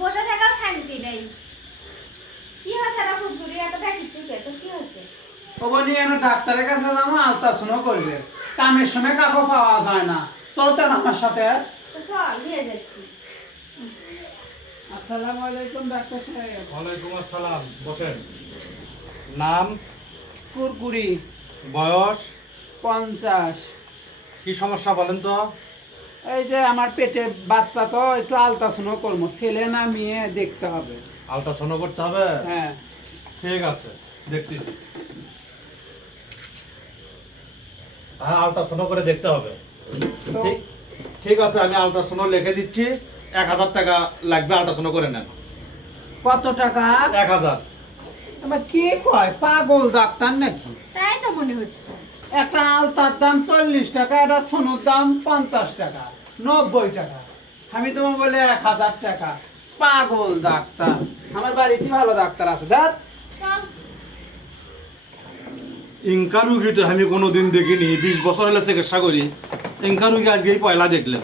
বসে থাকাও শান্তি নেই। কি হয়েছে না কুকুরি এত ব্যাকি চুকে তো কি হয়েছে? ও বলি এনে ডাক্তারের কাছে যাবো আলট্রাসাউন্ড করবে, কামের সময় কাকও পাওয়া যায় না, চলতেন আমার সাথে। তো চল নিয়ে যাচ্ছি। আসসালামু আলাইকুম ডাক্তার সাহেব। ওয়ালাইকুম আসসালাম, বসেন। নাম? কুরকুরি। বয়স? 50। কি সমস্যা বলেন তো? এই যে আমার পেটে বাচ্চা, তো একটু আলট্রাসাউন্ড করবো, ছেলে না মেয়ে দেখতে হবে। আলট্রাসাউন্ড করতে হবে? হ্যাঁ। ঠিক আছে, দেখতেছি। হ্যাঁ, আলট্রাসাউন্ড করে দেখতে হবে। তো ঠিক আছে, আমি আলট্রাসাউন্ড লিখে দিচ্ছি। 1000 টাকা লাগবে, আলট্রাসাউন্ড করে নেন। কত টাকা? 1000। তোমার কি কয়, পাগল ডাক্তার নাকি? তাই তো মনে হচ্ছে। একটা আলতার দাম 40 টাকা, একটা সোনার দাম 50 টাকা, 90 টাকা। আমি তোমার বলে 1000 টাকা। পাগল ডাক্তার। আমার বাড়িতে ভালো ডাক্তার আছে। দেখ চল। ইনকা রুগী তো আমি কোনোদিন দেখিনি, 20 বছর হলে চিকিৎসা করি। ইনকা রুগী আজকেই পয়লা দেখলাম।